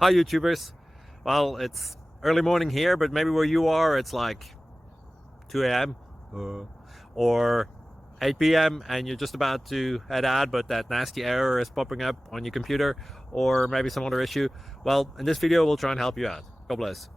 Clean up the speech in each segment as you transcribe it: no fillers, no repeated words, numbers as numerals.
Hi YouTubers. Well, it's early morning here, but maybe where you are it's like 2 a.m. Or 8 p.m. and you're just about to head out, but that nasty error is popping up on your computer, or maybe some other issue. Well, in this video we'll try and help you out. God bless.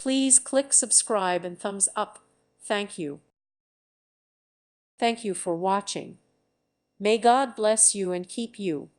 Please click subscribe and thumbs up. Thank you. Thank you for watching. May God bless you and keep you.